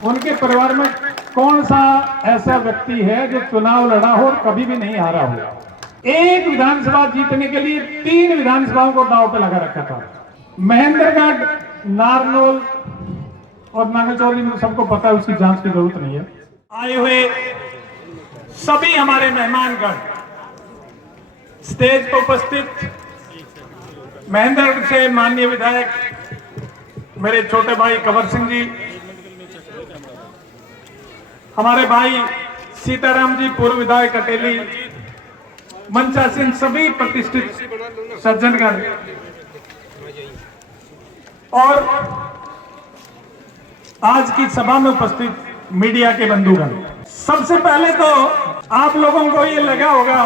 उनके परिवार में कौन सा ऐसा व्यक्ति है जो चुनाव लड़ा हो और कभी भी नहीं हारा हो? एक विधानसभा जीतने के लिए 3 विधानसभाओं को दांव पे लगा रखा था। महेंद्रगढ़, नारनौल और नागरचौरी में सबको पता है, उसकी जांच की जरूरत नहीं है। आए हुए सभी हमारे मेहमानगण, स्टेज पर उपस्थित महेंद्रगढ़ से माननीय विधायक मेरे छोटे भाई कंवर सिंह जी, हमारे भाई सीताराम जी पूर्व विधायक अटेली, मंचासीन सभी प्रतिष्ठित सज्जनगण और आज की सभा में उपस्थित मीडिया के बंधुगण, सबसे पहले तो आप लोगों को ये लगा होगा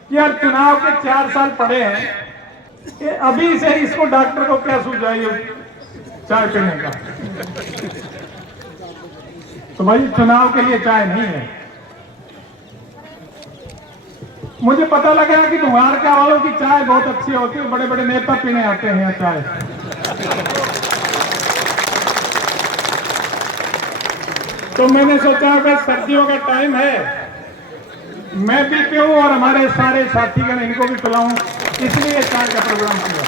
कि यार चुनाव के 4 साल पड़े हैं, कि अभी से इसको डॉक्टर को क्या सुझाइए चाय पीने का। तो भाई चुनाव के लिए चाय नहीं है। मुझे पता लगा कि द्वारका वालों की चाय बहुत अच्छी होती है, बड़े बड़े नेता पीने आते हैं यहाँ चाय। तो मैंने सोचा कि सर्दियों का टाइम है, मैं भी पीऊं और हमारे सारे साथीगण इनको भी पिलाऊं, इसलिए चाय का प्रोग्राम किया।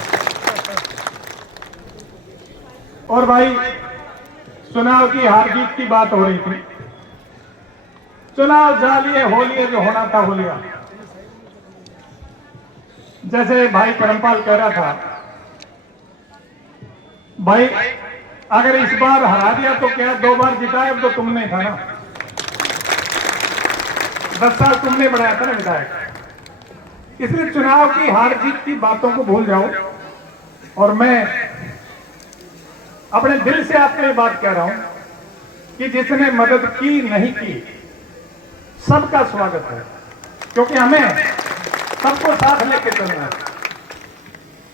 और भाई चुनाव की हार जीत की बात हो रही थी। चुनाव जालिए होलिए जो होना था हो लिया। जैसे भाई करमपाल कह रहा था, भाई अगर इस बार हरा दिया तो क्या 2 बार जिताए, अब तो तुमने था ना, 10 साल तुमने बढ़ाया था ना विधायक। इसलिए चुनाव की हार जीत की बातों को भूल जाओ। और मैं अपने दिल से आपको ये बात कह रहा हूं कि जिसने मदद की नहीं की, सबका स्वागत है, क्योंकि हमें सबको साथ लेके चलना है।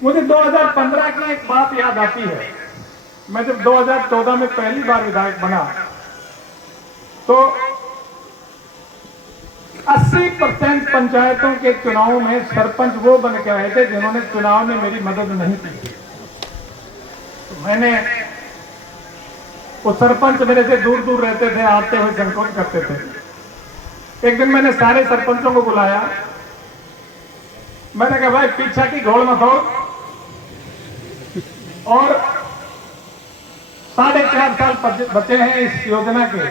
मुझे 2015 की एक बात याद आती है। मैं जब 2014 में पहली बार विधायक बना तो 80% पंचायतों के चुनाव में सरपंच वो बन के आए थे जिन्होंने चुनाव में मेरी मदद नहीं की। तो मैंने, वो सरपंच मेरे से दूर दूर रहते थे, आते हुए संकोच करते थे। एक दिन मैंने सारे सरपंचों को बुलाया, मैंने कहा भाई पीछा की घोड़ मत हो और 4.5 साल बचे हैं इस योजना के,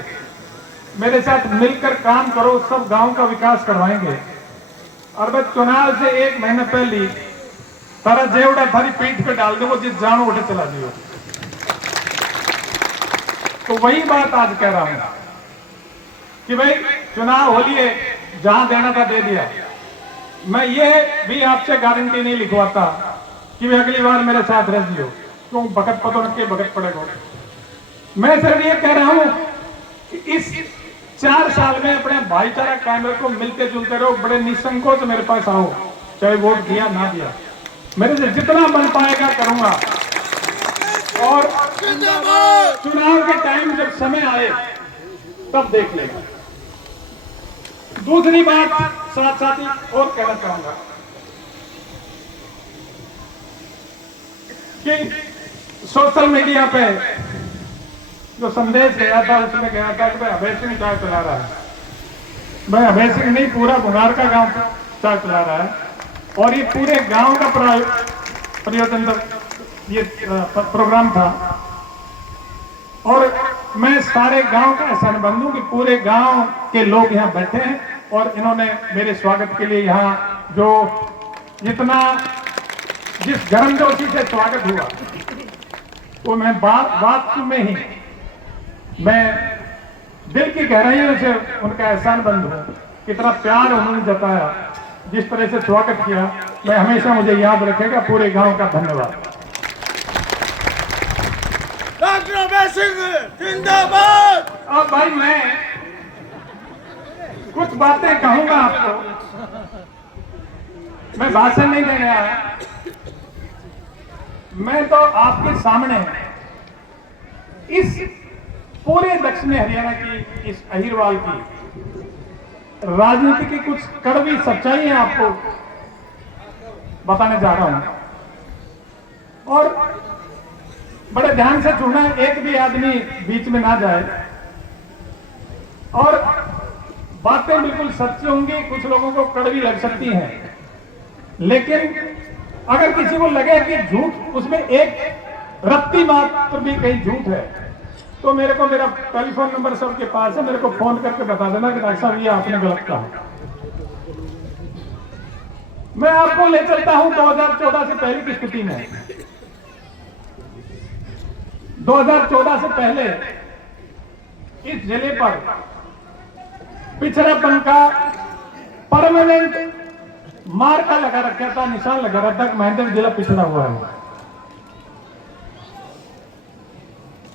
मेरे साथ मिलकर काम करो, सब गांव का विकास करवाएंगे। और मैं चुनाव से 1 महीना पहले तारा जेवड़ा थारी पीठ पे डाल दूंगा, जिस जानो उठे चला दियो। तो वही बात आज कह रहा हूं कि भाई चुनाव हो लिए, जहां देना था दे दिया। मैं ये भी आपसे गारंटी नहीं लिखवाता कि वे अगली बार मेरे साथ रह दियो, क्यों बकत पतो के बकत पड़ेगा। मैं सिर्फ ये कह रहा हूं कि इस 4 साल में अपने भाईचारा कायम रखो, मिलते जुलते रहो, बड़े निसंकोच मेरे पास आओ, चाहे वोट दिया ना दिया, मेरे से जितना बन पाएगा करूंगा। और चुनाव के टाइम जब समय आए तब देख लेगा। दूसरी बात साथ साथ ही और कहना चाहूंगा कि सोशल मीडिया पे जो संदेश गया था उसमें गया था कि भाई अभय सिंह चाय चला रहा है। भाई अभय सिंह नहीं, पूरा बुनार का गांव चाय चला रहा है। और ये पूरे गांव का प्रयोजन ये प्रोग्राम था। और मैं सारे गांव का एहसान बंधू कि पूरे गांव के लोग यहाँ बैठे हैं और इन्होंने मेरे स्वागत के लिए यहाँ जो जितना जिस गर्मजोशी से स्वागत हुआ, वो मैं बात में ही मैं दिल की गहराइयों से उनका एहसान बंद हूं। कितना प्यार उन्होंने जताया, जिस तरह से स्वागत किया, मैं हमेशा मुझे याद रखेगा। पूरे गांव का धन्यवाद। डॉक्टर अभय सिंह जिंदाबाद। अब भाई मैं कुछ बातें कहूंगा आपको, मैं भाषण नहीं देने आया। मैं तो आपके सामने इस पूरे दक्षिणी हरियाणा की, इस अहिरवाल की राजनीति की कुछ कड़वी सच्चाई है आपको बताने जा रहा हूं। और बड़े ध्यान से सुनना, एक भी आदमी बीच में ना जाए। और बातें बिल्कुल सच्ची होंगी, कुछ लोगों को कड़वी लग सकती हैं, लेकिन अगर किसी को लगे कि झूठ उसमें एक रत्ती मात्र भी कहीं झूठ है, तो मेरे को मेरा टेलीफोन नंबर सबके पास है, मेरे को फोन करके बता देना कि डॉक्टर साहब ये आपने गलत कहा। मैं आपको ले चलता हूं 2014 से पहले की स्थिति में। 2014 से पहले इस जिले पर पिछड़ापन का परमानेंट मार्का लगा रखा था, निशान लगा रखा था कि महेंद्र जिला पिछड़ा हुआ है।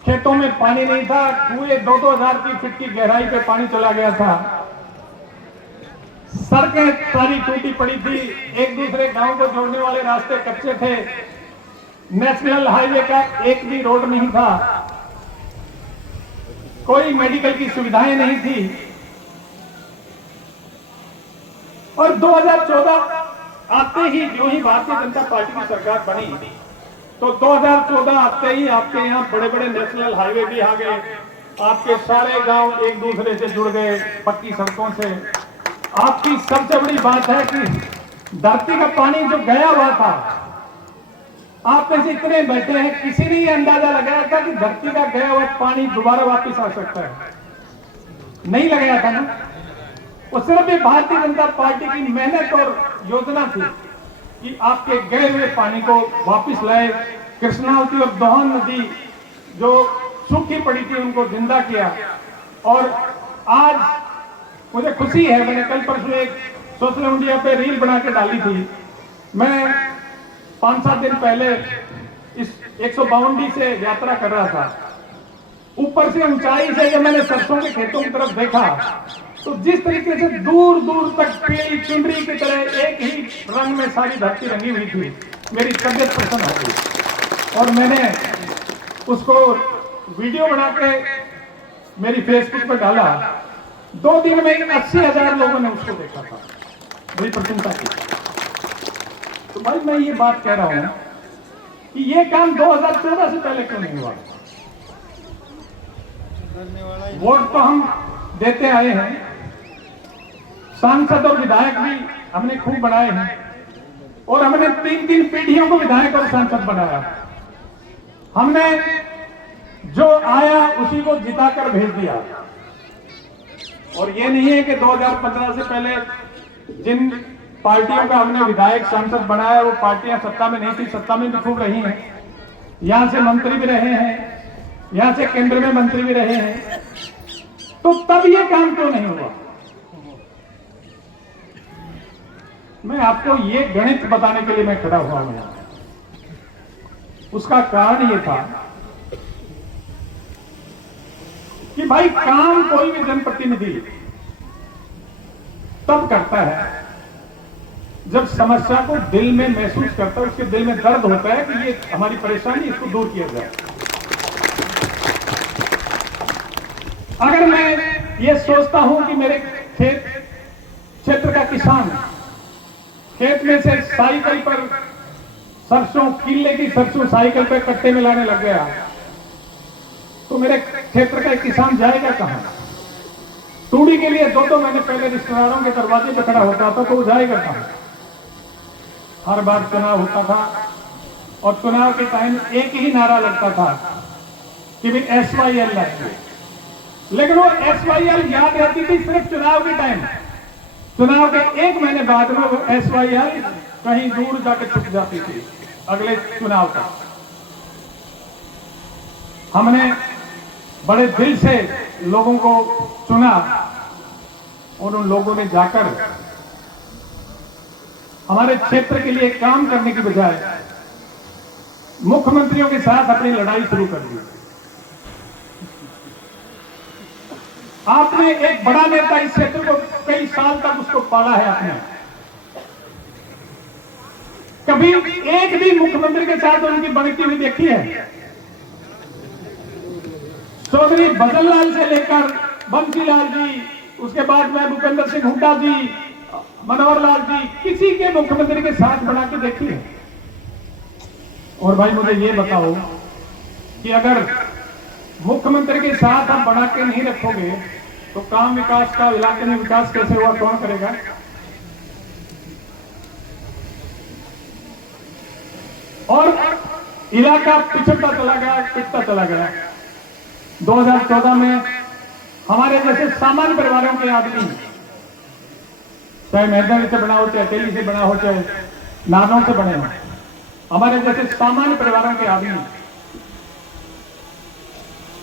खेतों में पानी नहीं था, कुएं 2-2 हजार फीट की गहराई पे पानी चला गया था, सड़कें सारी टूटी पड़ी थी, एक दूसरे गांव को जोड़ने वाले रास्ते कच्चे थे, नेशनल हाईवे का एक भी रोड नहीं था, कोई मेडिकल की सुविधाएं नहीं थी। और 2014 आते ही जो ही भारतीय जनता पार्टी की सरकार बनी, तो 2014 आते ही आपके यहाँ बड़े बड़े नेशनल हाईवे भी आ गए, आपके सारे गांव एक दूसरे से जुड़ गए पक्की सड़कों से। आपकी सबसे बड़ी बात है कि धरती का पानी जो गया हुआ था, आप में से इतने बैठे हैं, किसी ने ये अंदाजा लगाया था कि धरती का गया हुआ पानी दोबारा वापस आ सकता है? नहीं लगाया था ना। वो सिर्फ ये भारतीय जनता पार्टी की मेहनत और योजना थी कि आपके गए हुए पानी को वापस लाए। कृष्णावती और दोहन नदी जो सूखी पड़ी थी उनको जिंदा किया। और आज मुझे खुशी है, मैंने कल परसों एक सोशल मीडिया पे रील बना के डाली थी। मैं 5-7 दिन पहले इस 152 से यात्रा कर रहा था। ऊपर से ऊंचाई से जब मैंने सरसों के खेतों की तरफ देखा, तो जिस तरीके से दूर दूर तक पीली चुनरी की तरह एक ही रंग में सारी धरती रंगी हुई थी, मेरी तबियत प्रसन्न हो गई। और मैंने उसको वीडियो बना के मेरी फेसबुक पर डाला। 2 दिन में 80,000 लोगों ने उसको देखा था, बड़ी प्रशंसा की। तो भाई मैं ये बात कह रहा हूं कि ये काम 2014 से पहले क्यों नहीं हुआ? वोट तो हम देते आए हैं, सांसद और विधायक भी हमने खूब बनाए हैं, और हमने 3-3 पीढ़ियों को विधायक और सांसद बनाया। हमने जो आया उसी को जिताकर भेज दिया। और ये नहीं है कि 2015 से पहले जिन पार्टियों का हमने विधायक सांसद बनाया वो पार्टियां सत्ता में नहीं थी, सत्ता में भी खूब रही हैं, यहां से मंत्री भी रहे हैं, यहां से केंद्र में मंत्री भी रहे हैं। तो तब ये काम क्यों नहीं हुआ? मैं आपको ये गणित बताने के लिए मैं खड़ा हुआ हूं। उसका कारण ये था कि भाई काम कोई भी जनप्रतिनिधि तब करता है जब समस्या को दिल में महसूस करता है, उसके दिल में दर्द होता है कि ये हमारी परेशानी, इसको दूर किया जाए। अगर मैं ये सोचता हूं कि मेरे खेत क्षेत्र का किसान खेत में से साइकिल पर सरसों, किले की सरसों साइकिल पर कट्टे में लाने लग गया, तो मेरे क्षेत्र का एक किसान जाएगा कहां? तूड़ी के लिए 2-2 महीने पहले रिश्तेदारों के दरवाजे पर खड़ा होता था, तो वो जाएगा कहां? हर बार चुनाव होता था और चुनाव के टाइम एक ही नारा लगता था कि भी SYL लाइए, लेकिन वो SYL याद रहती थी सिर्फ चुनाव के टाइम। चुनाव के 1 महीने बाद में वो SYL कहीं दूर जाके छुप जाती थी अगले चुनाव तक। हमने बड़े दिल से लोगों को चुना और उन लोगों ने जाकर हमारे क्षेत्र के लिए काम करने की बजाय मुख्यमंत्रियों के साथ अपनी लड़ाई शुरू कर दी। आपने एक बड़ा नेता इस क्षेत्र को कई साल तक उसको पाला है आपने, कभी एक भी मुख्यमंत्री के साथ उनकी बनती हुई देखी है? चौधरी भजनलाल से लेकर बंसीलाल जी, उसके बाद में भूपेंद्र सिंह हुड्डा जी, मनोहर लाल जी, किसी के मुख्यमंत्री के साथ बना के देखी है? और भाई मुझे ये बताओ कि अगर मुख्यमंत्री के साथ आप बना के नहीं रखोगे तो काम विकास का इलाके में विकास कैसे हुआ, कौन करेगा? और इलाका पिछड़ता चला गया। 2014 में हमारे जैसे सामान्य परिवारों के आदमी, चाहे मैदानी से बना हो, चाहे तेली से बना हो, चाहे नानों से बने हो, हमारे जैसे सामान्य परिवारों के आदमी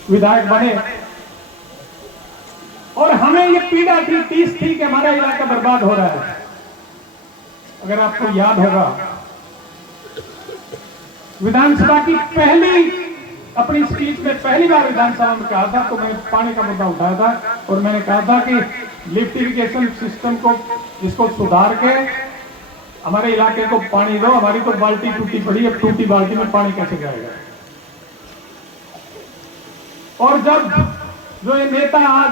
विधायक बने और हमें ये पीड़ा थी, टीस थी कि हमारा इलाका बर्बाद हो रहा है। अगर आपको याद होगा, विधानसभा की अपनी स्पीच में पहली बार विधानसभा में कहा था, तो मैंने पानी का मुद्दा उठाया था और मैंने कहा था कि लिफ्ट इरिगेशन सिस्टम को इसको सुधार के हमारे इलाके को पानी दो। हमारी तो बाल्टी टूटी पड़ी, अब टूटी बाल्टी में पानी कैसे जाएगा? और जब जो ये नेता आज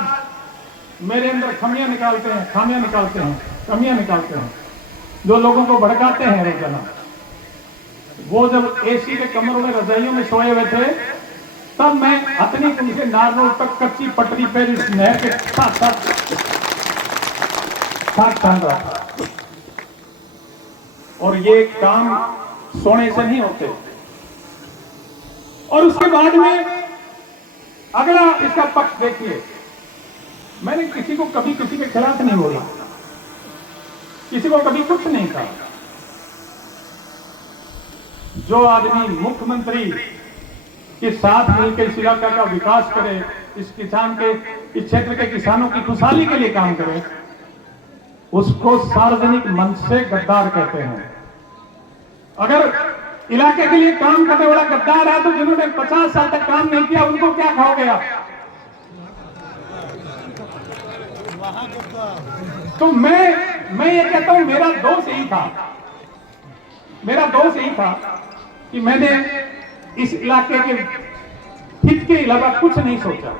मेरे अंदर खामियां निकालते हैं, कमियां निकालते हैं, जो लोगों को भड़काते हैं रोजाना, वो जब एसी के कमरों में, रजाइयों में सोए हुए थे, तब मैं अपनी उनसे नारनौल तक कच्ची पटरी पर इस नहर के साथ टांग रहा था। और ये काम सोने से नहीं होते। और उसके बाद में अगला इसका पक्ष देखिए, मैंने किसी को कभी किसी के खिलाफ नहीं बोला, किसी को कभी कुछ नहीं कहा। जो आदमी मुख्यमंत्री के साथ मिलकर इस इलाका का विकास करे, इस क्षेत्र के किसानों की खुशहाली के लिए काम करे, उसको सार्वजनिक मंच से गद्दार कहते हैं। अगर इलाके के लिए काम करने वाला गद्दार है, तो जिन्होंने 50 साल तक काम नहीं किया, उनको क्या खाओगे आप? तो मैं ये कहता हूं, मेरा दोष यही था कि मैंने इस इलाके के हित के अलावा कुछ नहीं सोचा।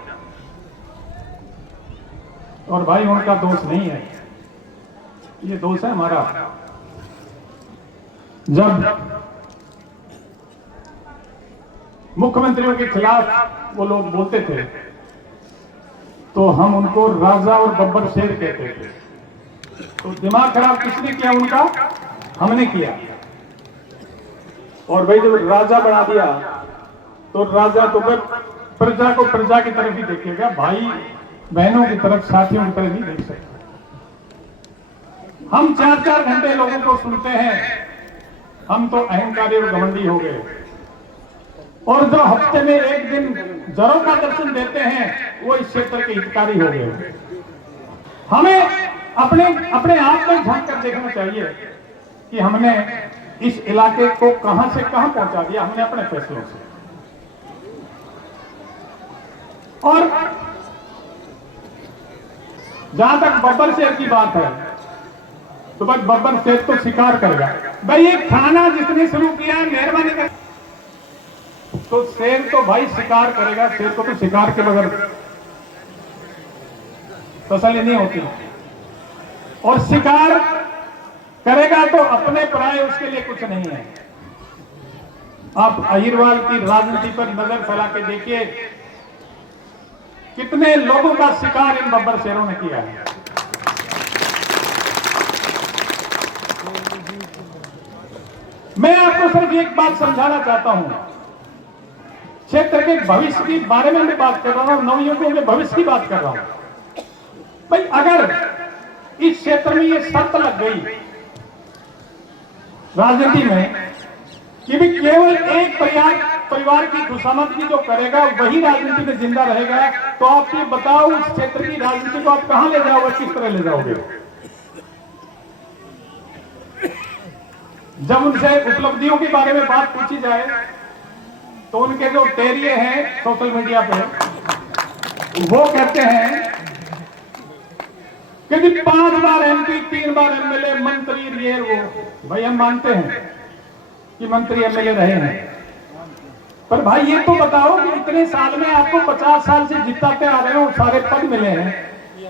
और भाई, उनका दोष नहीं है, ये दोष है हमारा। जब मुख्यमंत्रियों के खिलाफ वो लोग बोलते थे, तो हम उनको राजा और बब्बर शेर कहते थे। तो दिमाग खराब किसने किया उनका? हमने किया। और भाई, जब राजा बना दिया, तो राजा तो प्रजा को प्रजा की तरफ ही देखेगा, भाई बहनों की तरफ, साथियों की तरफ नहीं देख सकते। हम 4-4 घंटे लोगों को सुनते हैं, हम तो अहंकारी और घमंडी हो गए। और जो हफ्ते में एक दिन जरों का दर्शन देते हैं, वो इस क्षेत्र के हितकारी हो गए। हमें अपने आप में झांक कर देखना चाहिए कि हमने इस इलाके को कहां से कहां पहुंचा दिया, हमने अपने फैसलों से। और जहां तक बब्बर शेर की बात है, तो भाई बब्बर शेर तो शिकार करेगा। भाई, ये खाना जिसने शुरू किया, मेहरबानी कर, तो शेर तो भाई शिकार करेगा। शेर को तो शिकार के बगैर तसल्ली नहीं होती। और शिकार करेगा तो अपने पराये, उसके लिए कुछ नहीं है। आप अहिरवाल की राजनीति पर नजर फैला के देखिए, कितने लोगों का शिकार इन बब्बर शेरों ने किया है। मैं आपको सिर्फ एक बात समझाना चाहता हूं, क्षेत्र के भविष्य की बारे में मैं बात कर रहा हूं, नवयुवकों के भविष्य की बात कर रहा हूं। भाई, अगर इस क्षेत्र में ये शर्त लग गई राजनीति में कि भी केवल एक परिवार की खुशामद जो करेगा वही राजनीति में जिंदा रहेगा, तो आप ये बताओ, उस क्षेत्र की राजनीति को आप कहां ले जाओगे, किस तरह ले जाओगे? जब उनसे उपलब्धियों के बारे में बात पूछी जाए, तो उनके जो टेरिये हैं सोशल मीडिया पे, वो कहते हैं कि 5 बार MP, 3 बार MLA, मंत्री, ये वो। भाई, हम मानते हैं कि मंत्री MLA रहे हैं, पर भाई ये तो बताओ कि इतने साल में आपको 50 साल से जिताते आ रहे हो, सारे पद मिले हैं,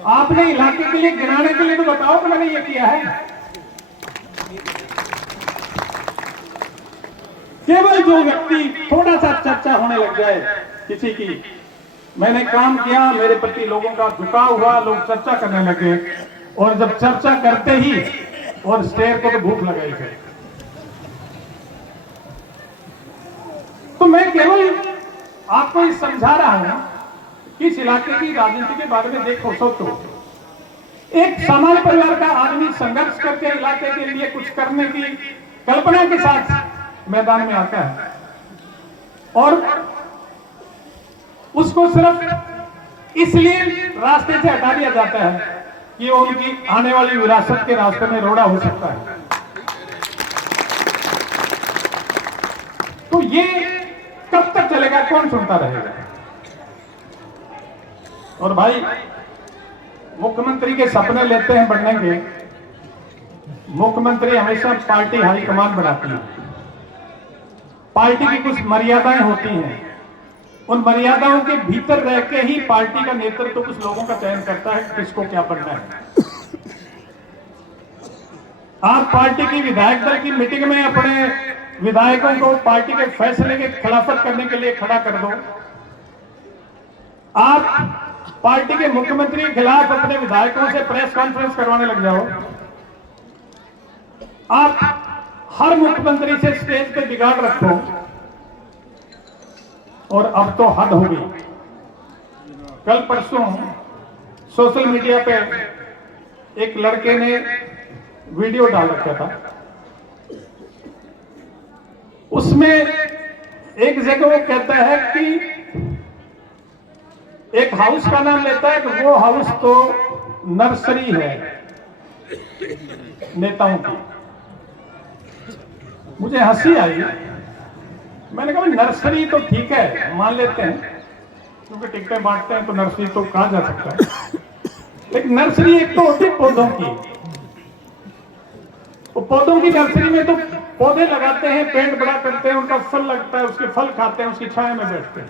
आपने इलाके के लिए गिनाने के लिए तो बताओ कि मैंने ये किया है। केवल जो व्यक्ति थोड़ा सा चर्चा होने लग जाए किसी की, मैंने काम किया, मेरे प्रति लोगों का झुकाव हुआ, लोग चर्चा करने लगे, और जब चर्चा करते ही और शेर को तो भूख लगाई गई। तो मैं केवल आपको ये समझा रहा हूं कि इस इलाके की राजनीति के बारे में देखो, सोचो। एक सामान्य परिवार का आदमी संघर्ष करके इलाके के लिए कुछ करने की कल्पना के साथ मैदान में आता है, और उसको सिर्फ इसलिए रास्ते से हटा दिया जाता है कि वो उनकी आने वाली विरासत के रास्ते में रोड़ा हो सकता है। तो ये कब तक चलेगा, कौन सुनता रहेगा? और भाई, मुख्यमंत्री के सपने लेते हैं बढ़ने के, मुख्यमंत्री हमेशा पार्टी हाईकमान बनाती है। पार्टी की कुछ मर्यादाएं होती हैं, उन मर्यादाओं के भीतर रह के ही पार्टी का नेतृत्व कुछ लोगों का चयन करता है किसको क्या बनना है। आप पार्टी की विधायक दल की मीटिंग में अपने विधायकों को पार्टी के फैसले के खिलाफत करने के लिए खड़ा कर दो। आप पार्टी के मुख्यमंत्री के खिलाफ अपने विधायकों से प्रेस कॉन्फ्रेंस करवाने लग जाओ। आप हर मुख्यमंत्री से स्टेज पे बिगाड़ रखो, और अब तो हद हो गई। कल परसों सोशल मीडिया पे एक लड़के ने वीडियो डाल रखा था, उसमें एक जगह वो कहता है कि एक हाउस का नाम लेता है कि वो हाउस तो नर्सरी है नेताओं की। मुझे हंसी आई। मैंने कहा नर्सरी तो ठीक है, मान लेते हैं, क्योंकि टिकटें बांटते हैं तो नर्सरी तो कहा जा सकता है, लेकिन नर्सरी एक तो होती है पौधों की। तो पौधों की नर्सरी में तो पौधे लगाते हैं, पेड़ बड़ा करते हैं, उनका फल लगता है, उसके फल खाते हैं, उसकी छाया में बैठते हैं।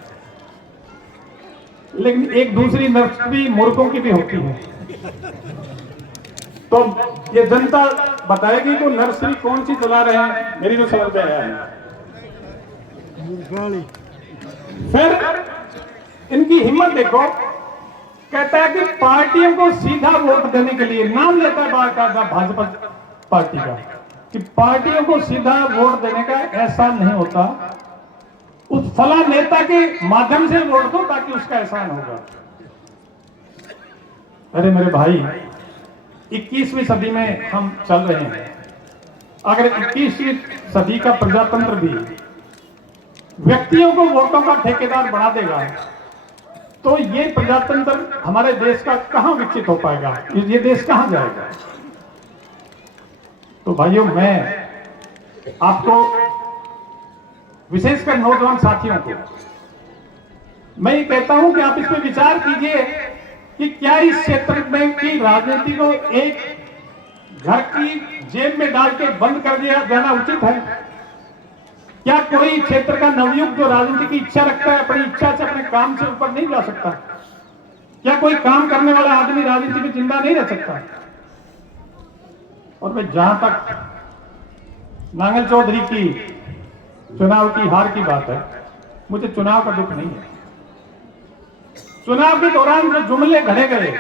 लेकिन एक दूसरी नर्सरी मुर्गों की भी होती है। तो ये जनता बताएगी कि नर्सरी कौन सी चला रहे हैं, मेरी तो समझ में आया। फिर इनकी हिम्मत देखो, कहता है कि पार्टियों को सीधा वोट देने के लिए, नाम लेता है बाकायदा भाजपा पार्टी का, कि पार्टियों को सीधा वोट देने का ऐसा नहीं होता, उस फला नेता के माध्यम से वोट दो ताकि उसका एहसान होगा। अरे मेरे भाई, 21वीं सदी में हम चल रहे हैं। अगर 21वीं सदी का प्रजातंत्र भी व्यक्तियों को वोटों का ठेकेदार बना देगा, तो ये प्रजातंत्र हमारे देश का कहां विकसित हो पाएगा, ये देश कहां जाएगा? तो भाइयों, मैं आपको, विशेषकर नौजवान साथियों को, मैं ये कहता हूं कि आप इस पर विचार कीजिए कि क्या इस क्षेत्र में की राजनीति को एक घर की जेब में डाल के बंद कर दिया जाना उचित है? क्या कोई क्षेत्र का नवयुग जो राजनीति की इच्छा रखता है, अपनी इच्छा से अपने काम से ऊपर नहीं जा सकता? क्या कोई काम करने वाला आदमी राजनीति में जिंदा नहीं रह सकता? और मैं जहां तक नांगल चौधरी की चुनाव की हार की बात है, मुझे चुनाव का दुख नहीं है। चुनाव के दौरान जो जुमले घड़े गए,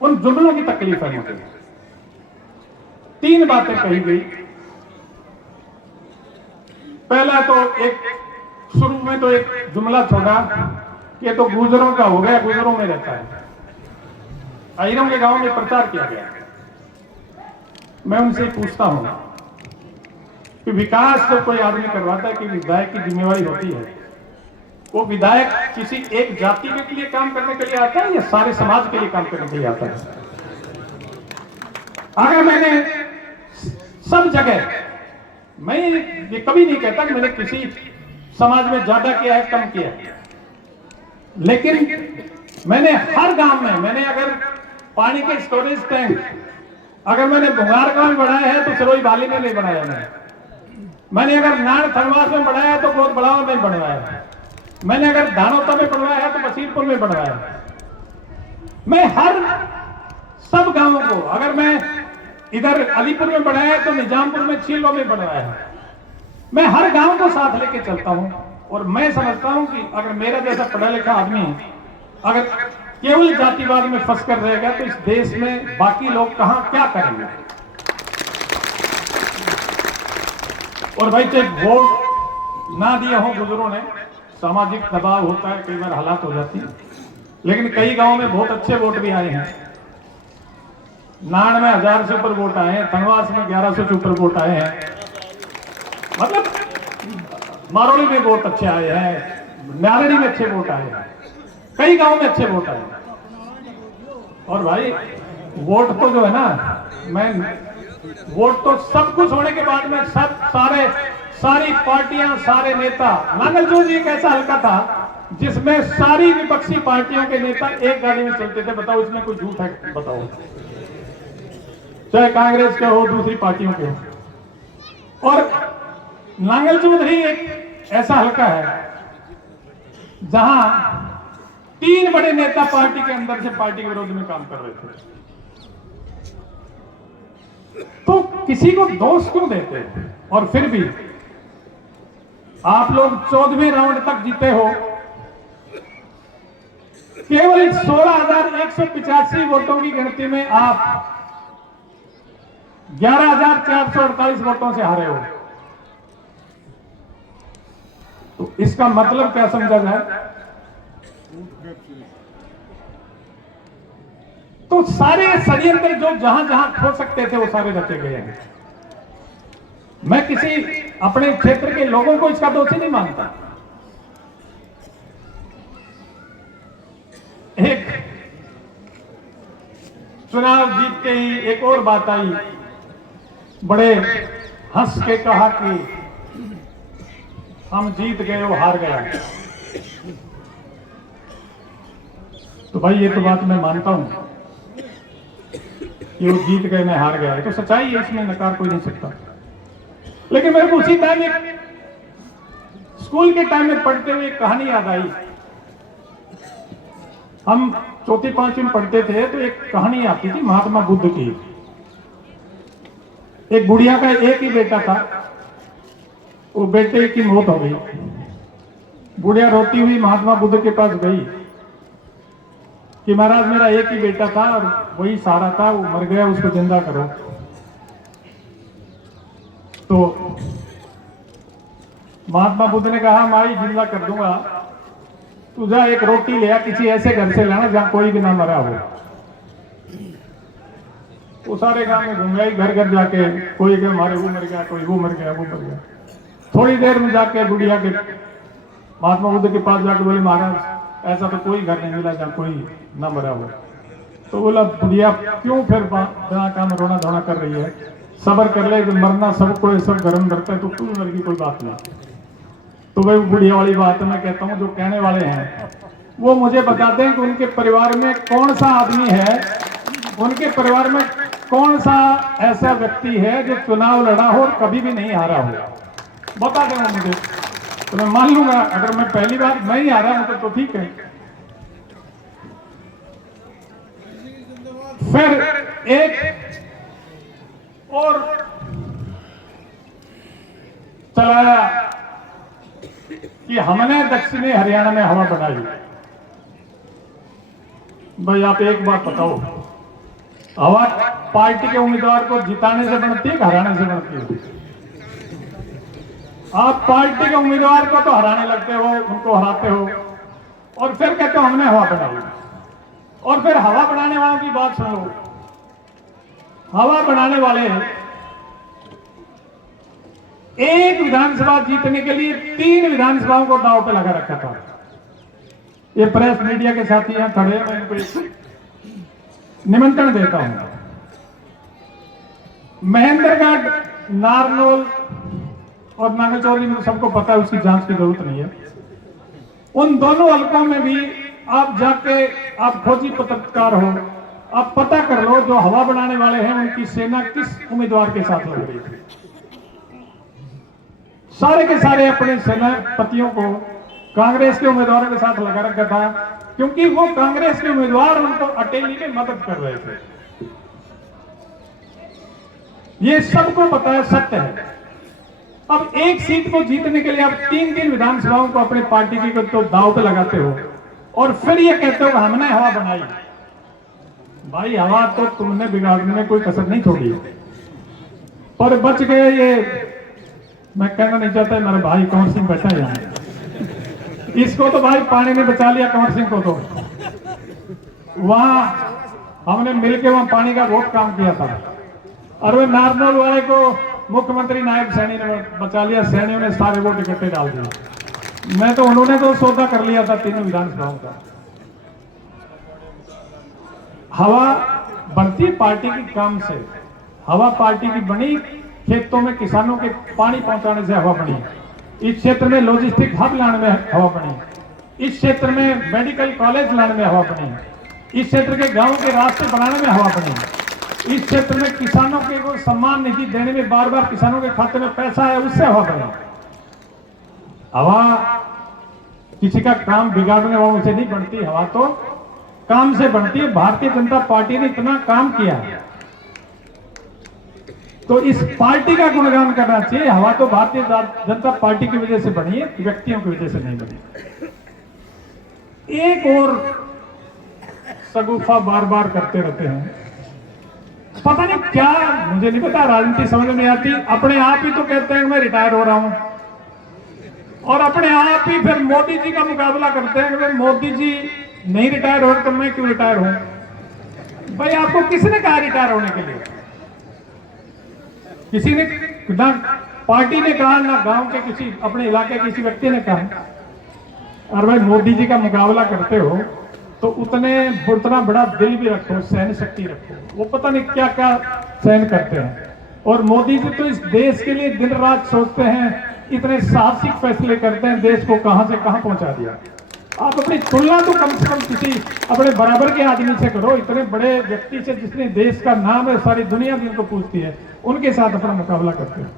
उन जुमलों की तकलीफ है मुझे। 3 बातें कही गई। पहला तो एक शुरू में तो एक जुमला छोड़ा कि ये तो गुजरों का हो गया, गुजरों में रहता है। अहिरों के गांव में प्रचार किया गया। मैं उनसे पूछता हूं कि विकास जब कोई आदमी करवाता है कि विधायक की जिम्मेवारी होती है, वो विधायक किसी एक जाति के लिए काम करने के लिए आता है या सारे समाज के लिए काम करने के लिए आता है? अगर मैंने सब जगह, मैं ये कभी नहीं कहता कि मैंने किसी समाज में ज्यादा किया है, कम किया है, लेकिन मैंने हर गांव में, मैंने अगर पानी के स्टोरेज टैंक अगर मैंने भुंगार गांव में बनाया है तो सिरोही बाली में नहीं बनाया। मैंने अगर नाड़ थरवास में बनाया है तो बहुत बड़ा में बनवाया। मैंने अगर धानोता में बनवाया है तो बसीरपुर में बनवाया। मैं हर सब गांवों को, अगर मैं इधर अलीपुर में बनाया है तो निजामपुर में छीलों में बनवाया है। मैं हर गांव को साथ लेके चलता हूं और मैं समझता हूं कि अगर मेरा जैसा पढ़ा लिखा आदमी अगर केवल जातिवाद में फंस कर रहेगा तो इस देश में बाकी लोग कहां क्या करेंगे। और भाई चाहे वोट ना दिए हों बुजुर्गों ने, सामाजिक दबाव होता है, कई बार हालात हो जाती है, लेकिन कई गांव में बहुत अच्छे वोट भी आए हैं। नाड़ में 1000 से ऊपर वोट आए हैं, धनवास में 1100 से ऊपर वोट आए हैं, मतलब मारोली में वोट अच्छे आए हैं, नारड़ी में अच्छे वोट आए हैं, कई गांव में अच्छे वोट आए हैं। और भाई वोट तो जो है ना, मैं वोट तो सब कुछ होने के बाद में सारी पार्टियां, सारे नेता, नांगलचौर जी एक ऐसा हल्का था जिसमें सारी विपक्षी पार्टियों के नेता एक गाड़ी में चलते थे। बताओ इसमें कोई झूठ है? बताओ, चाहे कांग्रेस के हो, दूसरी पार्टियों के हो। और नांगल चौधरी एक ऐसा हल्का है जहां 3 बड़े नेता पार्टी के अंदर से पार्टी के विरोध में काम कर रहे थे। तो किसी को दोष क्यों देते? और फिर भी आप लोग 14वें राउंड तक जीते हो, केवल 16,185 वोटों की गिनती में आप 11,448 वोटों से हारे हो। तो इसका मतलब क्या समझा जाए? तो सारे षड्यंत्र जो जहां जहां हो सकते थे वो सारे रचे गए हैं। मैं किसी अपने क्षेत्र के लोगों को इसका दोषी नहीं मानता। एक चुनाव जीतते ही एक और बात आई, बड़े हंस के कहा कि हम जीत गए, वो हार गया। तो भाई ये तो बात मैं मानता हूं कि वो जीत गए, मैं हार गया, तो सच्चाई है, इसमें नकार कोई नहीं सकता। लेकिन मेरे को उसी टाइम स्कूल के टाइम में पढ़ते हुए एक कहानी याद आई। हम 4वीं 5वीं में पढ़ते थे तो एक कहानी आती थी महात्मा बुद्ध की। एक बुढ़िया का एक ही बेटा था, वो बेटे की मौत हो गई। बुढ़िया रोती हुई महात्मा बुद्ध के पास गई कि महाराज मेरा एक ही बेटा था और वही सहारा था, वो मर गया, उसको जिंदा करो। तो महात्मा बुद्ध ने कहा माई जिंदा कर दूंगा, तू जा एक रोटी ले आ, किसी ऐसे घर से लाना जहां कोई भी ना मरा हो। वो सारे गांव में घूम गई, घर घर जाके कोई के मारे वो मर गया, कोई वो मर गया, वो मर गया। थोड़ी देर में जाके बुढ़िया के महात्मा बुद्ध के पास जाके बोले महाराज ऐसा तो कोई घर नहीं मिला जहां कोई ना मरा हो। तो बोला बुढ़िया क्यों फिर बिना काम रोना धोना कर रही है, सब्र कर ले, मरना सबको है, सब गर्म करता है, तो क्यों मर की कोई बात नहीं। तो भाई बुढ़िया वाली बात मैं कहता हूँ, जो कहने वाले हैं वो मुझे बता दें कि उनके परिवार में कौन सा आदमी है, उनके परिवार में कौन सा ऐसा व्यक्ति है जो चुनाव लड़ा हो और कभी भी नहीं हारा हो। बता दें मुझे, तो मैं मान लूंगा। अगर मैं पहली बार नहीं हारा हूं तो ठीक है। फिर एक और चलाया कि हमने दक्षिणी हरियाणा में हवा बनाई। भाई आप एक बात बताओ, हवा पार्टी के उम्मीदवार को जिताने से बनती है कि हराने से बनती है? आप पार्टी के उम्मीदवार को तो हराने लगते हो, उनको हराते हो और फिर कहते हो हमने हवा बनाई। और फिर हवा बनाने वालों की बात सुनो। हवा बनाने वाले एक विधानसभा जीतने के लिए 3 विधानसभाओं को दांव पे लगा रखा था। ये प्रेस मीडिया के साथी यहां खड़े हैं, मैं इनको निमंत्रण देता हूं। महेंद्रगढ़, नारनौल और नांगलचौरी में सबको पता है, उसकी जांच की जरूरत नहीं है। उन दोनों हलकों में भी आप जाके, आप फौजी पत्रकार हो, आप पता कर लो जो हवा बनाने वाले हैं उनकी सेना किस उम्मीदवार के साथ लग रही थी। सारे के सारे अपने सेनापतियों को कांग्रेस के उम्मीदवारों के साथ लगा रखा था, क्योंकि वो कांग्रेस के उम्मीदवार उनको अटेली में मदद कर रहे थे। ये सबको पता है, सत्य है। अब एक सीट को जीतने के लिए आप 3 विधानसभाओं को अपने पार्टी की तो दांव पे लगाते हो और फिर ये कहते हो हमने हवा बनाई। भाई हवा तो तुमने बिगाड़ने में कोई कसर नहीं छोड़ी, पर बच गए ये। मैं कहना नहीं चाहता मेरे भाई कंवर सिंह बैठा है यहाँ, इसको तो भाई पानी ने बचा लिया कंवर सिंह को। तो वहां हमने मिलकर वहां पानी का बहुत काम किया था, और वे नारनौल वाले को मुख्यमंत्री नायब सैनी ने बचा लिया। सैनियों ने सारे वोट इकट्ठे डाल दिए। मैं तो उन्होंने तो सौदा कर लिया था 3 विधानसभाओं का। हवा बनती है पार्टी के काम से। हवा पार्टी की बनी, खेतों में किसानों के पानी पहुंचाने से हवा बनी, इस क्षेत्र में लॉजिस्टिक हब लाने में हवा बनी, इस क्षेत्र में मेडिकल कॉलेज लाने में हवा बनी, इस क्षेत्र के गांव के रास्ते बनाने में हवा बनी, इस क्षेत्र में किसानों के को सम्मान निधि देने में बार बार किसानों के खाते में पैसा है, उससे हवा बनी। हवा किसी का काम बिगाड़ने वालों से नहीं बनती, हवा तो काम से बनती है। भारतीय जनता पार्टी ने इतना काम किया तो इस पार्टी का गुणगान करना चाहिए। हवा तो भारतीय जनता पार्टी की वजह से बनी है, व्यक्तियों की वजह से नहीं बनी। एक और सगुफा बार बार करते रहते हैं, पता नहीं क्या, मुझे नहीं पता, राजनीति समझ नहीं आती। अपने आप ही तो कहते हैं मैं रिटायर हो रहा हूं, और अपने आप ही फिर मोदी जी का मुकाबला करते हैं कि मोदी जी नहीं रिटायर हो तो मैं क्यों रिटायर हूं। भाई आपको किसने कहा रिटायर होने के लिए? किसी ने ना, पार्टी ने कहा, ना गांव के किसी अपने इलाके किसी व्यक्ति ने कहा। और भाई मोदी जी का मुकाबला करते हो तो उतना बड़ा दिल भी रखो, सहन शक्ति रखो। वो पता नहीं क्या क्या सहन करते हैं। और मोदी जी तो इस देश के लिए दिन रात सोचते हैं, इतने साहसिक फैसले करते हैं, देश को कहां से कहां पहुंचा दिया। आप अपनी तुलना तो कम से कम किसी अपने बराबर के आदमी से करो, इतने बड़े व्यक्ति से जिसने देश का नाम है, सारी दुनिया भी उनको पूछती है, उनके साथ अपना मुकाबला करते हैं।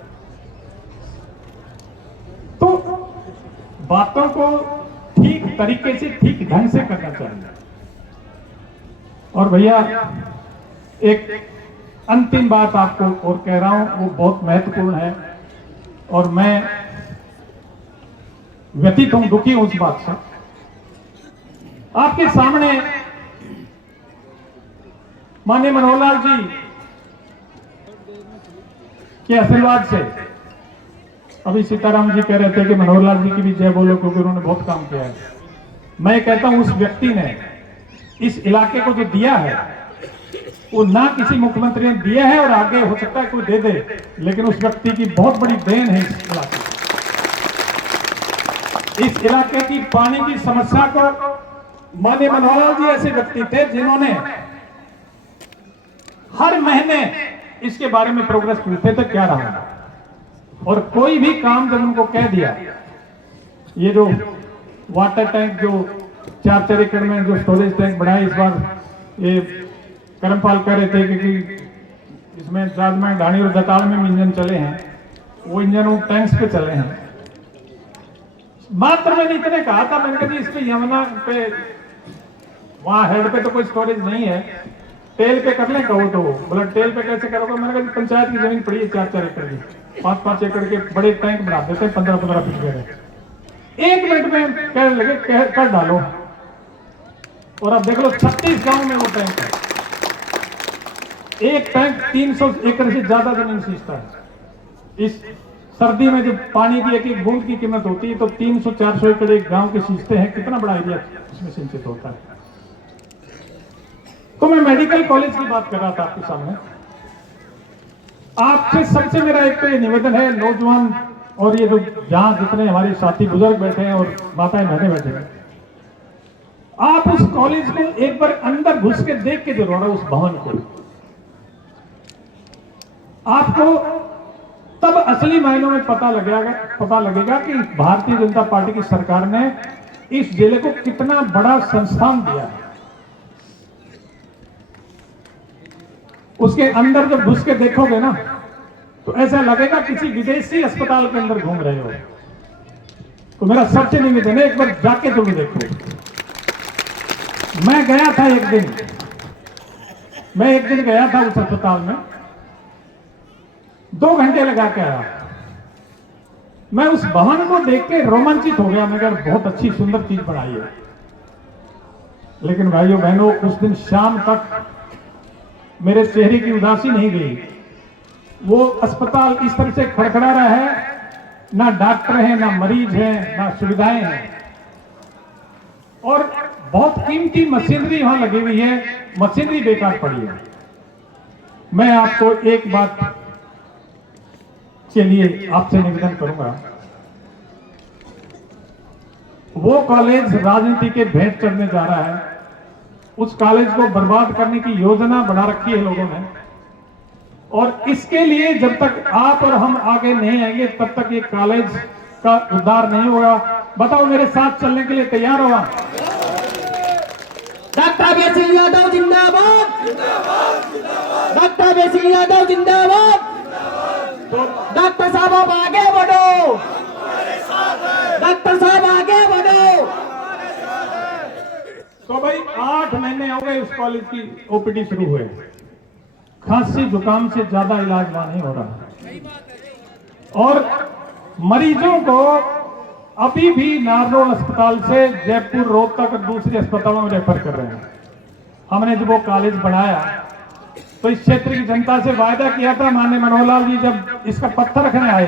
तो बातों को ठीक तरीके से, ठीक ढंग से करना चाहिए। और भैया एक अंतिम बात आपको और कह रहा हूं, वो बहुत महत्वपूर्ण है, और मैं व्यतीत हूं, दुखी हूं उस बात से। आपके सामने माननीय मनोहर लाल जी के आशीर्वाद से, अभी सीताराम जी कह रहे थे कि मनोहर लाल जी की भी जय बोलो क्योंकि उन्होंने बहुत काम किया है। मैं कहता हूं उस व्यक्ति ने इस इलाके को जो दिया है वो ना किसी मुख्यमंत्री ने दिया है, और आगे हो सकता है कोई दे दे, लेकिन उस व्यक्ति की बहुत बड़ी देन है इस इलाके। इस इलाके की पानी की समस्या को माननीय मनोहर लाल जी ऐसे व्यक्ति थे जिन्होंने हर महीने इसके बारे में प्रोग्रेस पूछते थे क्या रहा, और कोई भी काम जब उनको कह दिया, ये जो वाटर टैंक जो 4 एकड़ में जो स्टोरेज टैंक बढ़ाए, इस बार ये करमपाल कह रहे थे कि इसमें जादमा ढाणी और दताल में इंजन चले हैं, वो इंजन उन टैंक्स पे चले हैं। मात्र मैंने इतने कहा था, मैंने कहा इस पे यमुना पे वहां हेड पे तो कोई स्टोरेज नहीं है, टेल पे कर लें कहो तो। बोला टेल पे कैसे करोगे? मैंने कहा पंचायत की जमीन पड़ी है 4 एकड़ की, 5-5 एकड़ के बड़े टैंक बना देते हैं, 15-15 फीट गए। 1 मिनट में कहने लगे कर डालो, और अब देख लो 36 गांव में वो टैंक है। एक टैंक 300 एकड़ से ज्यादा जमीन सींचता है। इस सर्दी में जब पानी की एक बूंद की कीमत होती है तो 300-400 एकड़ एक गांव के सींचते हैं, कितना बड़ा एरिया इसमें सिंचित होता है। तो मैं मेडिकल कॉलेज की बात कर रहा था आपके सामने। आपसे सबसे मेरा एक तो ये निवेदन है, नौजवान और ये जो जहां जितने हमारे साथी बुजुर्ग बैठे हैं और माताएं बहने बैठे हैं, आप उस कॉलेज को एक बार अंदर घुस के देख के जरूर, उस भवन को आपको तब असली मायनों में पता लगेगा कि भारतीय जनता पार्टी की सरकार ने इस जिले को कितना बड़ा संस्थान दिया है। उसके अंदर जब घुस के देखोगे ना तो ऐसा लगेगा किसी विदेशी अस्पताल के अंदर घूम रहे हो। तो मेरा सबसे निवेदन है, एक बार जाके जरूर देखो। मैं गया था एक दिन गया था उस अस्पताल में, 2 घंटे लगा के आया। मैं उस भवन को देख के रोमांचित हो गया। मैं कहा बहुत अच्छी सुंदर चीज बनाई है। लेकिन भाइयों बहनों, उस दिन शाम तक मेरे चेहरे की उदासी नहीं गई। वो अस्पताल इस तरह से खड़खड़ा रहा है, ना डॉक्टर है, ना मरीज है, ना सुविधाएं हैं, और बहुत कीमती मशीनरी वहां लगी हुई है, मशीनरी बेकार पड़ी है। मैं आपको एक बात के लिए आपसे निवेदन करूंगा, वो कॉलेज राजनीति के भेंट चढ़ने जा रहा है। उस कॉलेज को बर्बाद करने की योजना बना रखी है लोगों ने, और इसके लिए जब तक आप और हम आगे नहीं आएंगे तब तक ये कॉलेज का उद्धार नहीं होगा। बताओ, मेरे साथ चलने के लिए तैयार होगा? डॉक्टर अभय सिंह यादव जिंदाबाद, डॉक्टर अभय सिंह यादव जिंदाबाद। डॉक्टर साहब आप आगे बढ़ो, डॉक्टर साहब आगे बढ़ो। तो भाई 8 महीने हो गए उस कॉलेज की ओपीडी शुरू हुए, खांसी जुकाम से ज्यादा इलाज वहां नहीं हो रहा, और मरीजों को अभी भी नारनौल अस्पताल से जयपुर रोहतक और दूसरे अस्पतालों में रेफर कर रहे हैं। हमने जब वो कॉलेज बढ़ाया तो इस क्षेत्र की जनता से वायदा किया था, माननीय मनोहर लाल जी जब इसका पत्थर रखने आए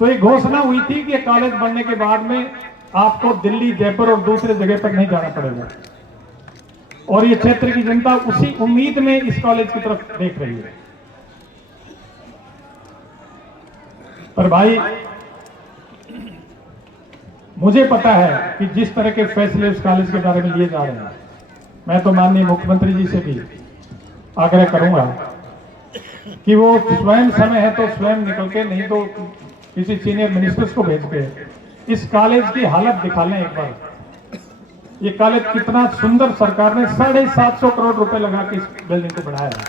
तो एक घोषणा हुई थी कि कॉलेज बनने के बाद में आपको दिल्ली, जयपुर और दूसरे जगह पर नहीं जाना पड़ेगा, और ये क्षेत्र की जनता उसी उम्मीद में इस कॉलेज की तरफ देख रही है। पर भाई, मुझे पता है कि जिस तरह के फैसले उस कॉलेज के बारे में लिए जा रहे हैं, मैं तो माननीय मुख्यमंत्री जी से भी आग्रह करूंगा कि वो स्वयं समय है तो स्वयं निकल के, नहीं तो किसी सीनियर मिनिस्टर्स को भेज के इस कॉलेज की हालत दिखा लें एक बार। ये कॉलेज कितना सुंदर, सरकार ने 750 करोड़ रुपए लगा के इस बिल्डिंग को बनाया है,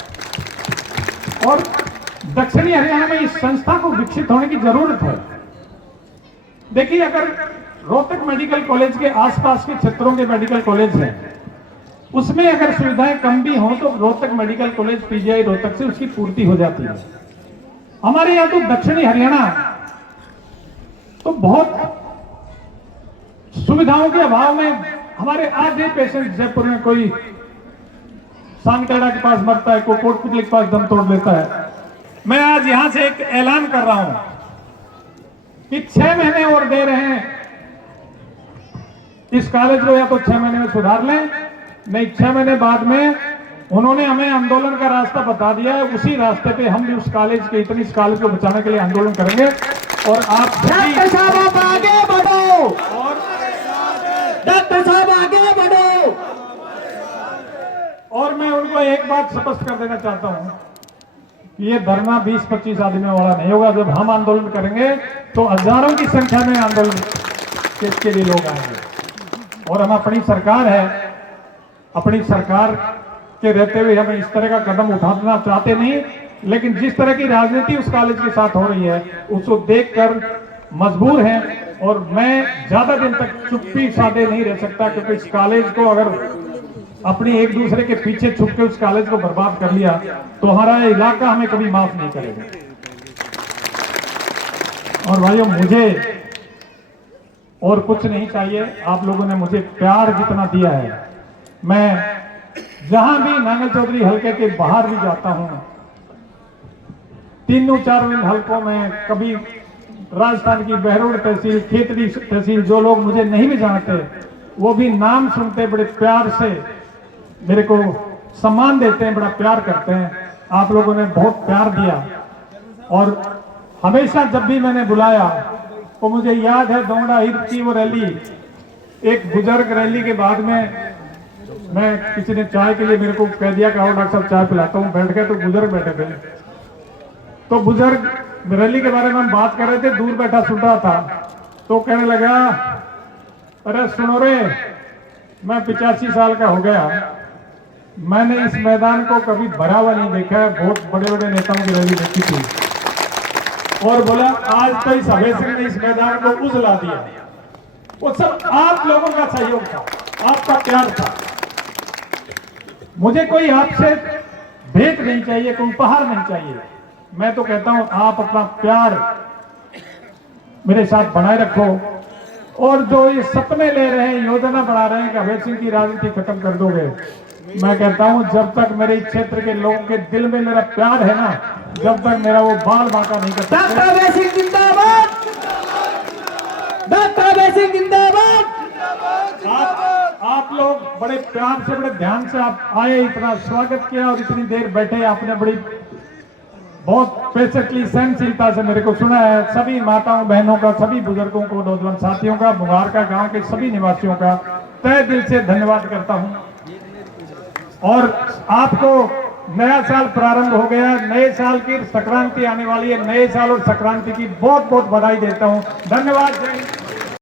और दक्षिणी हरियाणा में इस संस्था को विकसित होने की जरूरत है। देखिए, अगर रोहतक मेडिकल कॉलेज के आसपास के क्षेत्रों के मेडिकल कॉलेज हैं, उसमें अगर सुविधाएं कम भी हों तो Rohtak medical college PGI Rohtak से उसकी पूर्ति हो जाती है। हमारे यहाँ तो दक्षिणी हरियाणा तो बहुत सुविधाओं के अभाव में हमारे आधे पेशेंट जयपुर में कोई सांगटेड़ा के पास मरता है, कोई कोटपुतली के पास दम तोड़ लेता है। मैं आज यहां से एक ऐलान कर रहा हूं कि 6 महीने और दे रहे हैं इस कॉलेज को, या तो 6 महीने में सुधार लें, नहीं 6 महीने बाद में उन्होंने हमें आंदोलन का रास्ता बता दिया है, उसी रास्ते पे हम भी उस कॉलेज के, इतनी इस कॉलेज को बचाने के लिए आंदोलन करेंगे। और आप डॉक्टर साहब आप आगे बढ़ो, और डॉक्टर साहब आगे बढ़ो। और मैं उनको एक बात स्पष्ट कर देना चाहता हूं कि ये धरना 20-25 आदमियों वाला नहीं होगा। जब हम आंदोलन करेंगे तो हजारों की संख्या में आंदोलन के लिए लोग आएंगे, और हम अपनी सरकार है, अपनी सरकार के रहते हुए हम इस तरह का कदम उठाना चाहते नहीं, लेकिन जिस तरह की राजनीति उस कॉलेज के साथ हो रही है उसको देखकर मजबूर हैं। और मैं ज्यादा दिन तक चुप्पी साधे नहीं रह सकता, क्योंकि इस कॉलेज को अगर अपनी एक दूसरे के पीछे छुप के उस कॉलेज को बर्बाद कर लिया तो हमारा इलाका हमें कभी माफ नहीं करेगा। और भाइयों, मुझे और कुछ नहीं चाहिए, आप लोगों ने मुझे प्यार जितना दिया है, मैं जहां भी नांगल चौधरी हल्के के बाहर भी जाता हूं, 3-4 हल्कों में, कभी राजस्थान की बहरोड तहसील, खेतड़ी तहसील, जो लोग मुझे नहीं भी जानते वो भी नाम सुनते बड़े प्यार से मेरे को सम्मान देते हैं, बड़ा प्यार करते हैं। आप लोगों ने बहुत प्यार दिया, और हमेशा जब भी मैंने बुलाया तो मुझे याद है दोंगड़ा हित की वो रैली, एक बुजुर्ग रैली के बाद में मैं किसी ने चाय के लिए मेरे को कह दिया कि आओ डॉक्टर साहब चाय पिलाता हूँ, बैठ गए तो बुजुर्ग बैठे थे, तो बुजुर्ग रैली के बारे में हम बात कर रहे थे, दूर बैठा सुन रहा था, तो कहने लगा, अरे सुनो रे, मैं 85 साल का हो गया, मैंने इस मैदान को कभी भरा हुआ नहीं देखा है, बहुत बड़े बड़े नेताओं की रैली देखी थी, और बोला आज तो इस अभय सिंह ने इस मैदान को उजला दिया। वो सब आप लोगों का सहयोग था, आपका प्यार था। मुझे कोई आपसे भेंट नहीं चाहिए, कोई उपहार नहीं चाहिए। मैं तो कहता हूं आप अपना प्यार मेरे साथ बनाए रखो। और जो ये सपने ले रहे हैं, योजना बना रहे हैं कि अभय सिंह की राजनीति खत्म कर दोगे, मैं कहता हूं जब तक मेरे इस क्षेत्र के लोगों के दिल में मेरा प्यार है ना, जब तक मेरा वो बाल बांका नहीं कर डॉक्टर सकते। अभय सिंह जिंदाबाद, डॉक्टर अभय सिंह जिंदाबाद। आप लोग बड़े प्यार से, बड़े ध्यान से आप आए, इतना स्वागत किया और इतनी देर बैठे, आपने बड़ी बहुत पेशेंटली, सहनशीलता से मेरे को सुना है। सभी माताओं बहनों का, सभी बुजुर्गों को, नौजवान साथियों का, मुबारका गांव के सभी निवासियों का तहे दिल से धन्यवाद करता हूं। और आपको नया साल प्रारंभ हो गया, नए साल की संक्रांति आने वाली है, नए साल और संक्रांति की बहुत बहुत बधाई देता हूं। धन्यवाद। जय हिंद।